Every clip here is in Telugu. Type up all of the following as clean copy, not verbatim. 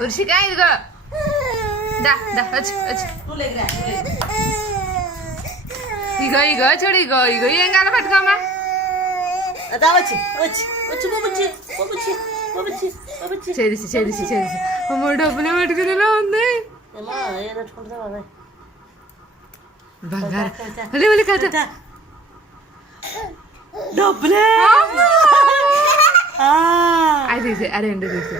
ఉర్షిక ఇదిగో దా దా వచ్చి వచ్చి ఇగో ఇగో చూడు ఇగో ఇగో ఏం కాదు పట్టుకోమా చేసి చేసి చేసి అమ్మో డబ్బులే పట్టుకునేలా ఉంది బంగారం కథ డబ్బులే అది తీసే అరే రెండు తీసే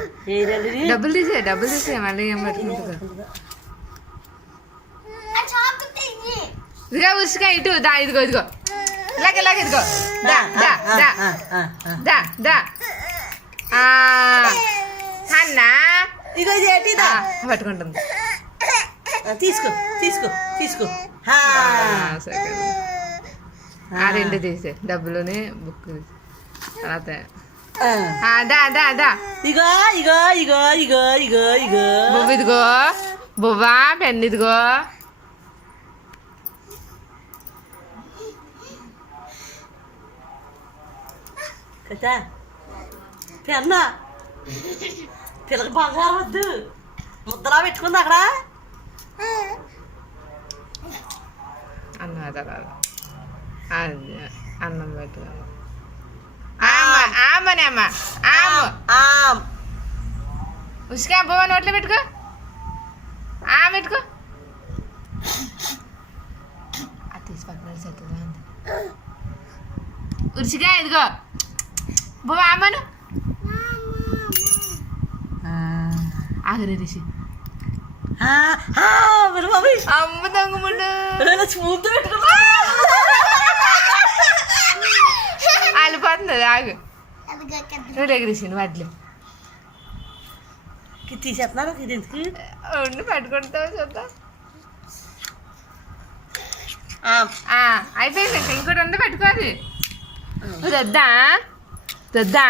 డబ్బులు తీసే మళ్ళీ ఏం పట్టుకుంటుందా ఇదిగో ఉసుక ఇటు దా ఇదిగో ఇదిగో ఇలాగ ఇలాగ ఇదిగో దా దా దా దా దా అన్నా ఇగో ఇది పట్టుకుంటుంది తీసుకో తీసుకో తీసుకో ఆ రెండు తీసే డబ్బులుని బుక్ తర్వాత దా దా దా ఇగో ఇగో ఇగో ఇగో ఇగో ఇగో బొవ్వ ఇదిగో బొవ్వా పెన్ ఇదిగో కదా పెన్న పిల్లకి బంగారం వద్దు ముద్దలా పెట్టుకుంది అక్కడ అన్నం అన్నం పెట్టుకున్నాను ఆమనే అమ్మ ఆమ్ ఉసుకా బొమ్మ నోట్లో పెట్టుకో పెట్టుకో అది తీసి పక్కన సత్తుగా ఉరుచిగా ఇదిగో బొమ్మ అమ్మను ఆగరే రిషి అమ్మ దొంగముండు స్మూత్ పెట్టుకున్నా అలిపోతుంది ఆగు నువ్వు ఎగిరిసింది వడ్లు తీసేస్తున్నారు ఇది ఎందుకు ఉండి పట్టుకుంటావు చూద్దాం అయిపోయింది ఇంకా ఇంకోటి ఉంది పెట్టుకోది వద్దా వద్దా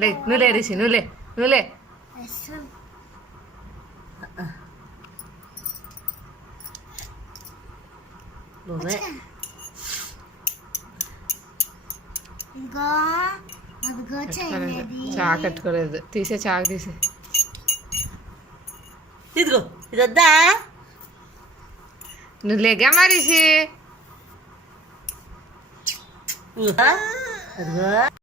లే నువ్వులే రిషి నువ్వులే నువ్వులే చాకు కట్టుకోలేదు తీసే చాకు తీసే ఇదిగో ఇది వద్దా నువ్వు లేగా మరిసి